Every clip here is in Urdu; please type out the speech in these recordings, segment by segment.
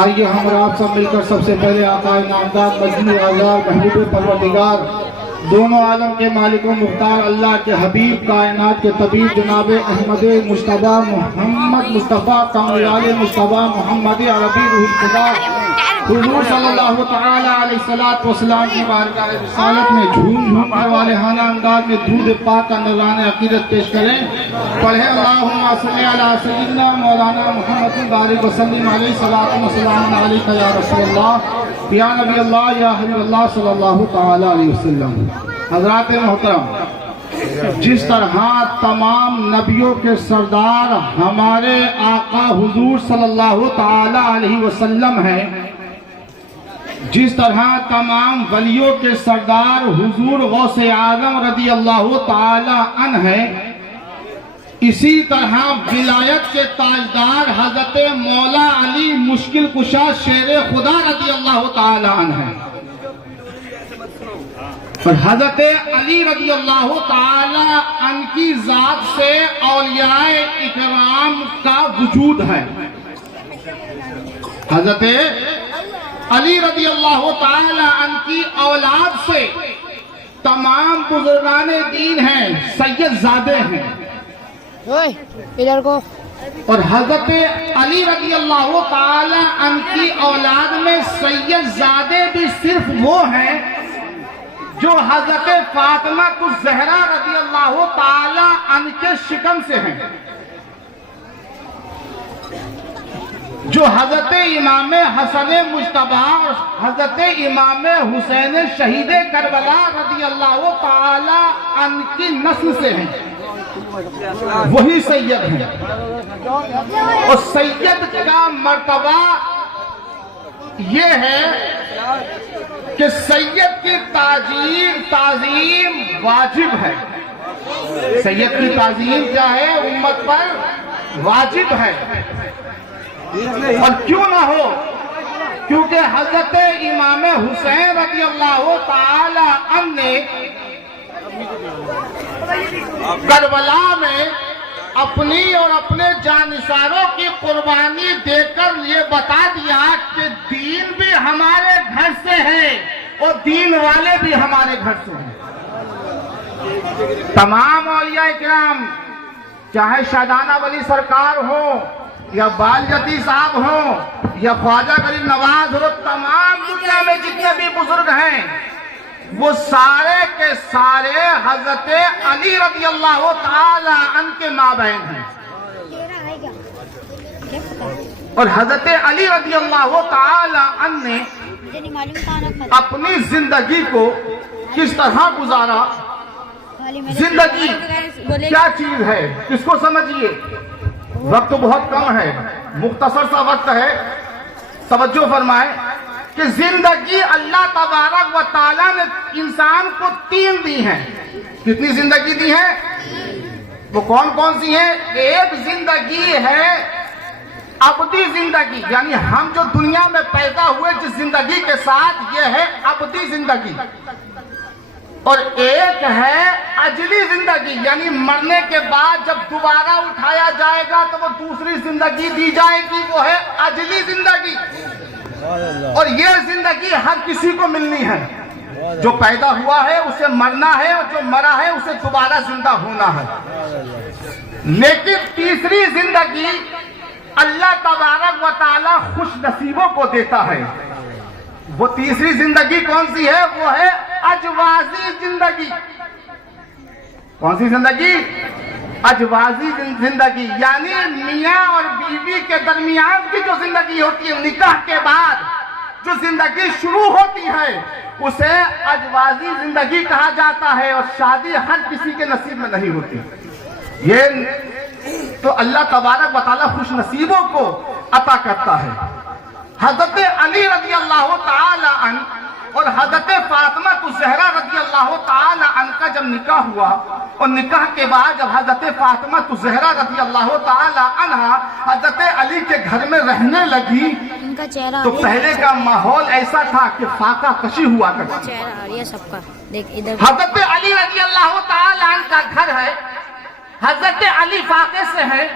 آئیے ہم اور آپ سب مل کر سب سے پہلے آقا نامدار مجید آزاد محبوب پروردگار دونوں عالم کے مالک و مختار اللہ کے حبیب کائنات کے طبیب جناب احمد مصطفیٰ محمد مصطفیٰ کامل مصطفیٰ محمد عربی روح خدا حضور صلی اللہ تعالیٰ علیہ السلام کی بارگاہ رسالت میں جھوم جھومنے والے ہانہ انداز میں درود پاک کا نذرانہ عقیدت پیش کریں. پڑھیں اللہم صلی علی سیدنا مولانا محمد بارک وسلم علیہ الصلوۃ والسلام علیک یا رسول اللہ یا نبی اللہ یا حبیب اللہ صلی اللہ تعالیٰ علیہ وسلم. حضرات محترم، جس طرح تمام نبیوں کے سردار ہمارے آقا حضور صلی اللہ تعالیٰ علیہ وسلم ہیں، جس طرح تمام ولیوں کے سردار حضور غوث اعظم رضی اللہ تعالی عنہ ہیں، اسی طرح ولایت کے تاجدار حضرت مولا علی مشکل کشا شیر خدا رضی اللہ تعالی عنہ ہیں، اور حضرت علی رضی اللہ تعالی عنہ کی ذات سے اولیاء اکرام کا وجود ہے. حضرت علی رضی اللہ تعالی عنہ کی اولاد سے تمام بزرگان دین ہیں، سید زادے ہیں، ادھر کو. اور حضرت علی رضی اللہ تعالی عنہ کی اولاد میں سید زادے بھی صرف وہ ہیں جو حضرت فاطمہ الزہرا رضی اللہ تعالی عنہ کے شکم سے ہیں، جو حضرت امام حسن مجتبی اور حضرت امام حسین شہید کربلا رضی اللہ تعالی عنہ کی نسل سے ہیں، وہی سید ہیں. اور سید کا مرتبہ یہ ہے کہ سید کی تعظیم واجب ہے. سید کی تعظیم کیا ہے؟ امت پر واجب ہے. اور کیوں نہ ہو؟ کیونکہ حضرت امام حسین رضی اللہ تعالی عنہ نے کربلا میں اپنی اور اپنے جانثاروں کی قربانی دے کر یہ بتا دیا کہ دین بھی ہمارے گھر سے ہے اور دین والے بھی ہمارے گھر سے ہیں. تمام اولیاء کرام، چاہے شاہجہاں ولی سرکار ہوں یا بال جتی صاحب ہوں یا خواجہ غریب نواز ہو، تمام دنیا میں جتنے بھی بزرگ ہیں وہ سارے کے سارے حضرت علی رضی اللہ تعالی عنہ کے مابین ہیں. اور حضرت علی رضی اللہ تعالی عنہ نے اپنی زندگی کو کس طرح گزارا؟ زندگی کیا چیز ہے اس کو سمجھیے. وقت بہت کم ہے، مختصر سا وقت ہے، توجہ فرمائیں کہ زندگی اللہ تبارک و تعالیٰ نے انسان کو 3 دی ہیں. کتنی زندگی دی ہیں؟ وہ کون کون سی ہیں؟ ایک زندگی ہے ابدی زندگی، یعنی ہم جو دنیا میں پیدا ہوئے جس زندگی کے ساتھ، یہ ہے ابدی زندگی. اور ایک ہے اجلی زندگی، یعنی مرنے کے بعد جب دوبارہ اٹھایا جائے گا تو وہ دوسری زندگی دی جائے گی، وہ ہے اجلی زندگی. اور یہ زندگی ہر کسی کو ملنی ہے. جو پیدا ہوا ہے اسے مرنا ہے، اور جو مرا ہے اسے دوبارہ زندہ ہونا ہے. لیکن تیسری زندگی اللہ تبارک و تعالی خوش نصیبوں کو دیتا ہے. وہ تیسری زندگی کون سی ہے؟ وہ ہے اجوازی زندگی. کون سی زندگی؟ اجوازی زندگی، یعنی میاں اور بیوی کے درمیان کی جو زندگی ہوتی ہے، نکاح کے بعد جو زندگی شروع ہوتی ہے اسے اجوازی زندگی کہا جاتا ہے. اور شادی ہر کسی کے نصیب میں نہیں ہوتی. یہ تو اللہ تبارک و تعالی خوش نصیبوں کو عطا کرتا ہے. حضرت علی رضی اللہ تعالی عنہ اور حضرت فاطمہ الزہرا رضی اللہ تعالی عنہ کا جب نکاح ہوا، اور نکاح کے بعد جب حضرت فاطمہ الزہرا رضی اللہ تعالی عنہ حضرت علی کے گھر میں رہنے لگی تو پہلے کا ماحول ایسا تھا کہ فاقہ کشی ہوا کرتی. حضرت علی رضی اللہ تعالی عنہ کا گھر ہے، حضرت علی فاقے سے ہے،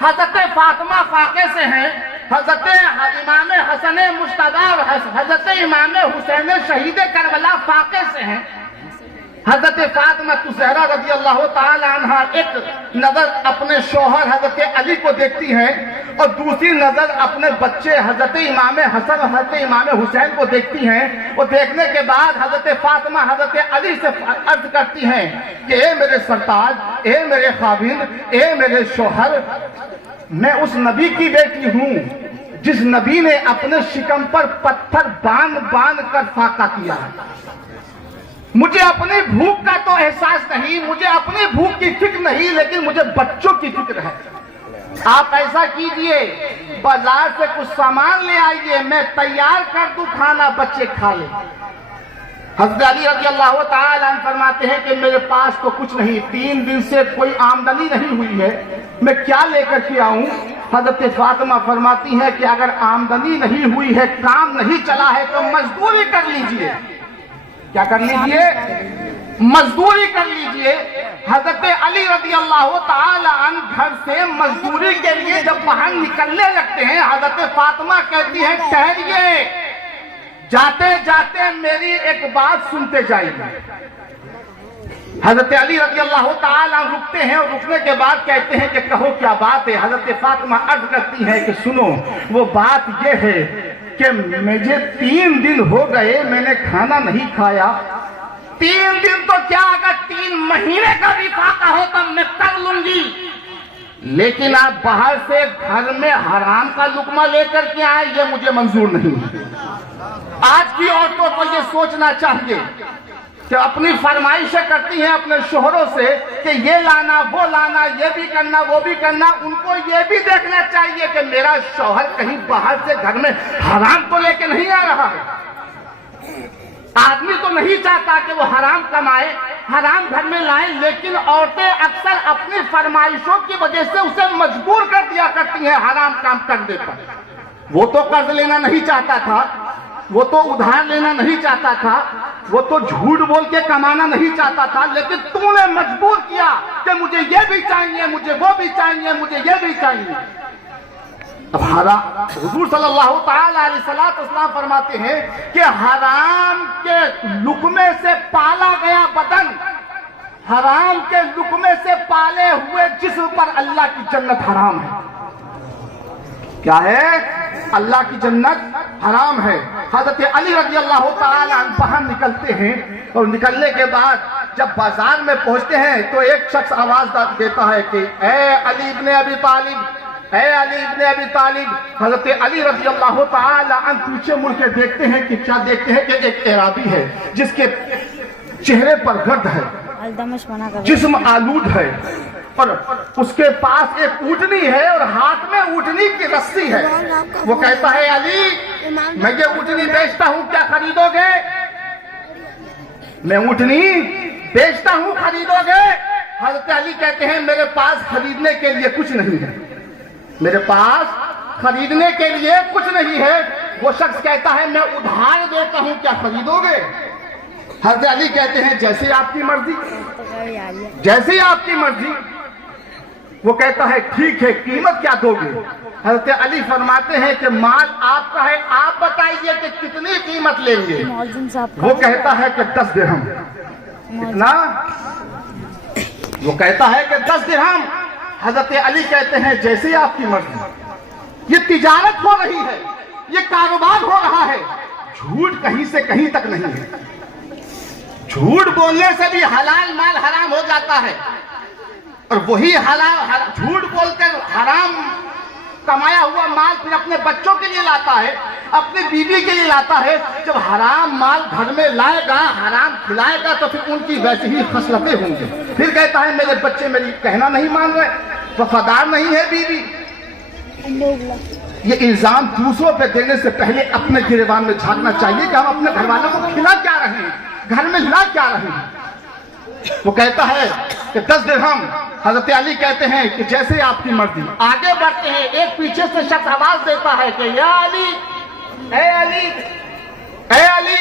حضرت فاطمہ فاقے سے ہے، حضرت امام حسن مجتبی اور حضرت امام حسین شہید کربلا فاقے سے ہیں. حضرت فاطمہ زہرا رضی اللہ تعالی عنہ ایک نظر اپنے شوہر حضرت علی کو دیکھتی ہیں اور دوسری نظر اپنے بچے حضرت امام حسن اور حضرت امام حسین کو دیکھتی ہیں. اور دیکھنے کے بعد حضرت فاطمہ حضرت علی سے عرض کرتی ہیں کہ اے میرے سرتاج، اے میرے خاوند، اے میرے شوہر، میں اس نبی کی بیٹی ہوں جس نبی نے اپنے شکم پر پتھر باندھ باندھ کر فاقہ کیا ہے. مجھے اپنی بھوک کا تو احساس نہیں، مجھے اپنی بھوک کی فکر نہیں، لیکن مجھے بچوں کی فکر ہے. آپ ایسا کیجئے، بازار سے کچھ سامان لے آئیے، میں تیار کر دوں کھانا، بچے کھا لیں. حضرت علی رضی اللہ تعالی عنہ فرماتے ہیں کہ میرے پاس تو کچھ نہیں، 3 دن سے کوئی آمدنی نہیں ہوئی ہے، میں کیا لے کر کے آؤں؟ حضرت فاطمہ فرماتی ہے کہ اگر آمدنی نہیں ہوئی ہے، کام نہیں چلا ہے تو مزدوری کر لیجئے. کیا کر لیجئے؟ مزدوری کر لیجئے. حضرت علی رضی اللہ تعالی عنہ گھر سے مزدوری کے لیے جب باہر نکلنے لگتے ہیں، حضرت فاطمہ کہتی ہیں ٹھہریے، جاتے جاتے میری ایک بات سنتے جائیے. حضرت علی رضی اللہ تعالی عنہ رکتے ہیں اور رکنے کے بعد کہتے ہیں کہ کہو کیا بات ہے. حضرت فاطمہ عرض کرتی ہے کہ سنو، وہ بات یہ ہے کہ مجھے 3 دن ہو گئے میں نے کھانا نہیں کھایا. 3 دن تو کیا، اگر 3 مہینے کا بھی فاقہ ہو تو میں کر لوں گی، لیکن آپ باہر سے گھر میں حرام کا لقمہ لے کر کے آئے، یہ مجھے منظور نہیں. آج کی عورتوں کو یہ سوچنا چاہیے کہ اپنی فرمائشیں کرتی ہیں اپنے شوہروں سے کہ یہ لانا وہ لانا، یہ بھی کرنا وہ بھی کرنا. ان کو یہ بھی دیکھنا چاہیے کہ میرا شوہر کہیں باہر سے گھر میں حرام تو لے کے نہیں آ رہا ہے. آدمی تو نہیں چاہتا کہ وہ حرام کمائے، حرام گھر میں لائے، لیکن عورتیں اکثر اپنی فرمائشوں کی وجہ سے اسے مجبور کر دیا کرتی ہیں حرام کام کرنے پر. وہ تو قرض لینا نہیں چاہتا تھا، وہ تو ادھار لینا نہیں چاہتا تھا، وہ تو جھوٹ بول کے کمانا نہیں چاہتا تھا، لیکن تو نے مجبور کیا کہ مجھے یہ بھی چاہیے، مجھے وہ بھی چاہیے، مجھے یہ بھی چاہیے. اب حضور صلی اللہ تعالی علیہ وسلم فرماتے ہیں کہ حرام کے لقمے سے پالا گیا بدن، حرام کے لقمے سے پالے ہوئے جسم پر اللہ کی جنت حرام ہے. کیا ہے؟ اللہ کی جنت حرام ہے. حضرت علی رضی اللہ تعالی عنہ باہر نکلتے ہیں اور نکلنے کے بعد جب بازار میں پہنچتے ہیں تو ایک شخص آواز دیتا ہے کہ اے علی ابن ابی طالب، اے علی ابن ابی طالب. حضرت علی رضی اللہ تعالی عنہ پیچھے مڑ کے دیکھتے ہیں کہ کیا دیکھتے ہیں کہ ایک اعرابی ہے جس کے چہرے پر گرد ہے، جسم آلود ہے، اور اس کے پاس ایک اونٹنی ہے اور ہاتھ میں اونٹنی کی رسی ہے. وہ کہتا ہے علی میں یہ اونٹنی بیچتا ہوں، کیا خریدو گے؟ میں اونٹنی بیچتا ہوں، خریدو گے؟ حضرت علی کہتے ہیں میرے پاس خریدنے کے لیے کچھ نہیں ہے، میرے پاس خریدنے کے لیے کچھ نہیں ہے. وہ شخص کہتا ہے میں ادھار دیتا ہوں، کیا خریدو گے؟ حضرت علی کہتے ہیں جیسے آپ کی مرضی، جیسے آپ کی مرضی. وہ کہتا ہے ٹھیک ہے، قیمت کیا دو گے؟ حضرت علی فرماتے ہیں کہ مال آپ کا ہے، آپ بتائیے کہ کتنی قیمت لیں گے؟ وہ کہتا ہے کہ 10 درہم. کتنا؟ وہ کہتا ہے کہ 10 درہم. حضرت علی کہتے ہیں جیسے آپ کی مرضی. یہ تجارت ہو رہی ہے، یہ کاروبار ہو رہا ہے. جھوٹ کہیں سے کہیں تک نہیں ہے. جھوٹ بولنے سے بھی حلال مال حرام ہو جاتا ہے، اور وہی حلال جھوٹ بول کر حرام کمایا ہوا مال پھر اپنے بچوں کے لیے لاتا ہے، اپنی بیوی کے لیے لاتا ہے. جب حرام مال گھر میں لائے گا، حرام کھلائے گا، تو پھر ان کی ویسی ہی خصلتیں ہوں گی. پھر کہتا ہے میرے بچے میری کہنا نہیں مان رہے، وفادار نہیں ہے بیوی. یہ الزام دوسروں پہ دینے سے پہلے اپنے گریبان میں جھانکنا چاہیے کہ ہم اپنے گھر والوں کو کھلا کیا رہے ہیں، گھر میں لا کیا رہے ہیں. وہ کہتا ہے کہ 10 درہم. حضرت علی کہتے ہیں کہ جیسے آپ کی مرضی. آگے بڑھتے ہیں، ایک پیچھے سے شخص آواز دیتا ہے کہ یا علی، اے علی، اے علی.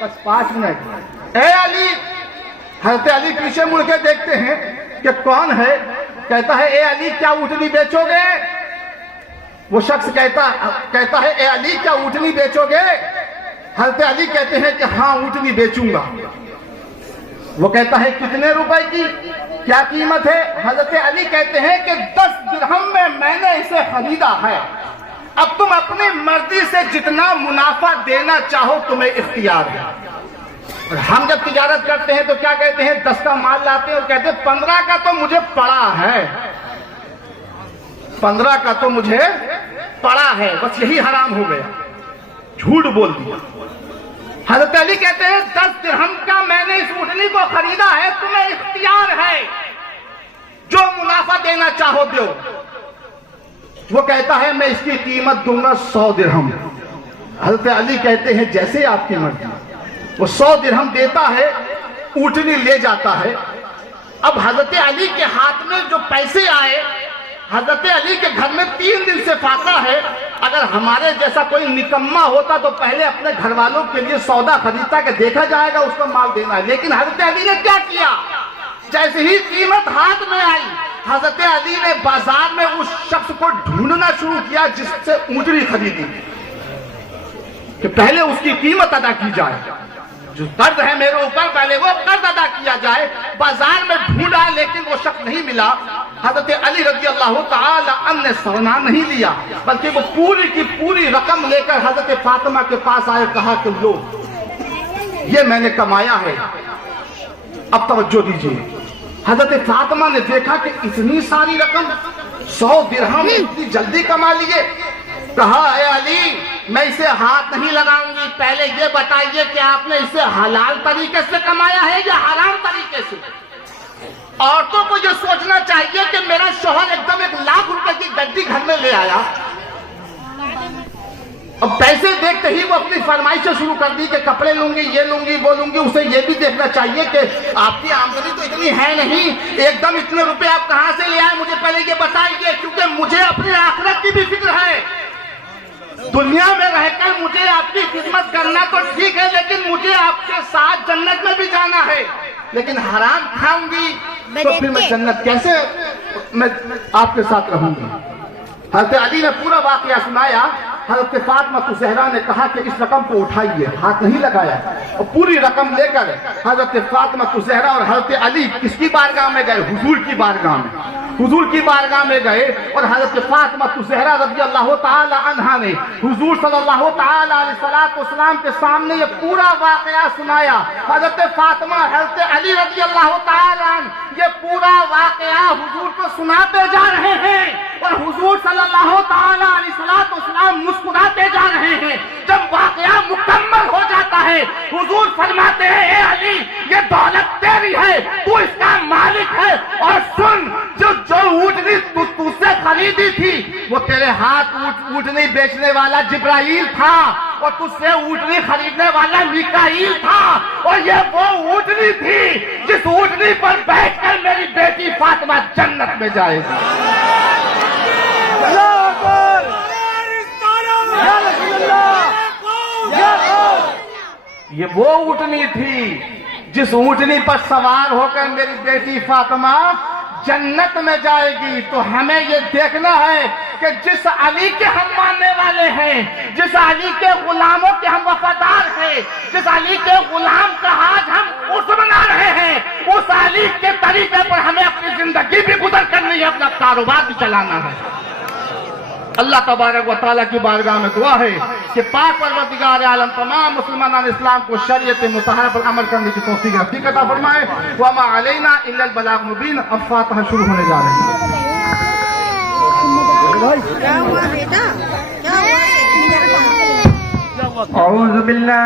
بس 5 منٹ. اے علی. حضرت علی پیچھے مڑ کے دیکھتے ہیں کہ کون ہے. کہتا ہے اے علی کیا اونٹنی بیچو گے؟ وہ شخص کہتا ہے اے علی کیا اونٹنی بیچوگے؟ حضرت علی کہتے ہیں کہ ہاں اونٹنی بیچوں گا۔ وہ کہتا ہے کتنے روپے کی، کیا قیمت ہے؟ حضرت علی کہتے ہیں کہ 10 درہم میں نے اسے خریدا ہے، اب تم اپنی مرضی سے جتنا منافع دینا چاہو تمہیں اختیار ہے۔ اور ہم جب تجارت کرتے ہیں تو کیا کہتے ہیں؟ 10 کا مال لاتے ہیں اور کہتے ہیں 15 کا تو مجھے پڑا ہے، 15 کا تو مجھے پڑا ہے، بس یہی حرام ہو گیا، جھوٹ بول دیا۔ حضرت علی کہتے ہیں 10 درہم کا میں نے اس اونٹنی کو خریدا ہے، تمہیں اختیار ہے، جو منافع دینا چاہو دو۔ وہ کہتا ہے میں اس کی قیمت دوں گا 100 درہم۔ حضرت علی کہتے ہیں جیسے آپ کی مرضی۔ وہ 100 درہم دیتا ہے، اونٹنی لے جاتا ہے۔ اب حضرت علی کے ہاتھ میں جو پیسے آئے، حضرت علی کے گھر میں 3 دن سے فاقہ ہے۔ اگر ہمارے جیسا کوئی نکما ہوتا تو پہلے اپنے گھر والوں کے لیے سودا خریدتا کہ دیکھا جائے گا اس کو مال دینا ہے، لیکن حضرت علی نے کیا کیا؟ جیسے ہی قیمت ہاتھ میں آئی، حضرت علی نے بازار میں اس شخص کو ڈھونڈنا شروع کیا جس سے اونٹنی خریدی، کہ پہلے اس کی قیمت ادا کی جائے، جو قرض ہے میرے اوپر پہلے وہ قرض ادا کیا جائے۔ بازار میں ڈھونڈا لیکن وہ شخص نہیں ملا۔ حضرت علی رضی اللہ تعالی عنہ نے سونا نہیں لیا بلکہ وہ پوری کی پوری رقم لے کر حضرت فاطمہ کے پاس آئے، کہا کہ لو یہ میں نے کمایا ہے، اب توجہ دیجیے۔ حضرت فاطمہ نے دیکھا کہ اتنی ساری رقم 100 درہم اتنی جلدی کما لیے، کہا اے علی میں اسے ہاتھ نہیں لگاؤں گی، پہلے یہ بتائیے کہ آپ نے اسے حلال طریقے سے کمایا ہے یا حرام طریقے سے؟ عورتوں کو یہ سوچنا چاہیے کہ میرا شوہر ایک دم 1 لاکھ روپے کی گڈی گھر میں لے آیا، اب پیسے دیکھتے ہی وہ اپنی فرمائشیں شروع کر دی کہ کپڑے لوں گی، یہ لوں گی، وہ لوں گی۔ اسے یہ بھی دیکھنا چاہیے کہ آپ کی آمدنی تو اتنی ہے نہیں، ایک دم اتنے روپے آپ کہاں سے لے آئے، مجھے پہلے یہ بتائیے، کیونکہ مجھے اپنے آخرت کی بھی فکر ہے۔ دنیا میں رہ کر مجھے آپ کی خدمت کرنا تو ٹھیک ہے، لیکن مجھے آپ کے ساتھ جنت میں بھی جانا ہے، لیکن حرام کھاؤں گی تو پھر میں جنت کیسے میں آپ کے ساتھ رہوں گی؟ حضرت علی نے پورا واقعہ سنایا۔ حضرت فاطمہ زہرا نے کہا کہ اس رقم کو اٹھائیے، ہاتھ نہیں لگایا، اور پوری رقم لے کر حضرت فاطمہ زہرا اور حضرت علی کس کی بارگاہ میں گئے؟ حضور کی بارگاہ میں، حضور کی بارگاہ میں گئے، اور حضرت فاطمہ زہرا رضی اللہ تعالی عنہا نے حضور صلی اللہ تعالی علیہ وسلم کے سامنے یہ پورا واقعہ سنایا۔ حضرت فاطمہ حضرت علی رضی اللہ تعالی عنہ یہ پورا واقعہ حضور کو سناتے جا رہے ہیں، اور حضور صلی اللہ تعالی علیہ وسلم مسکراتے جا رہے ہیں۔ جب واقعہ مکمل ہو جاتا ہے حضور فرماتے ہیں اے علی یہ دولت تیری ہے، تو اس کا مالک ہے، اور سن جو اونٹنی تجھ سے خریدی تھی وہ تیرے ہاتھ اونٹنی بیچنے والا جبرائیل تھا، اور تجھ سے اونٹنی خریدنے والا میکائیل تھا، اور یہ وہ اونٹنی تھی جس اونٹنی پر بیٹھ کر میری بیٹی فاطمہ جنت میں جائے گی۔ یہ وہ اونٹنی تھی جس اونٹنی پر سوار ہو کر میری بیٹی فاطمہ جنت میں جائے گی۔ تو ہمیں یہ دیکھنا ہے کہ جس علی کے ہم ماننے والے ہیں، جس علی کے غلاموں کے ہم وفادار ہیں، جس علی کے غلام کا آج ہم اس بنا رہے ہیں، اس علی کے طریقے پر ہمیں اپنی زندگی بھی گزر کرنی ہے، اپنا کاروبار بھی چلانا ہے۔ اللہ تبارک و تعالیٰ کی بارگاہ میں دعا ہے کہ پاک پروردگار عالم تمام مسلمانان اسلام کو شریعت مطہرہ پر عمل کرنے کی توفیق عطا فرمائے۔ وما علینا الا البلاغ المبین۔ اب فاتحہ شروع ہونے جا رہے ہیں۔ اعوذ باللہ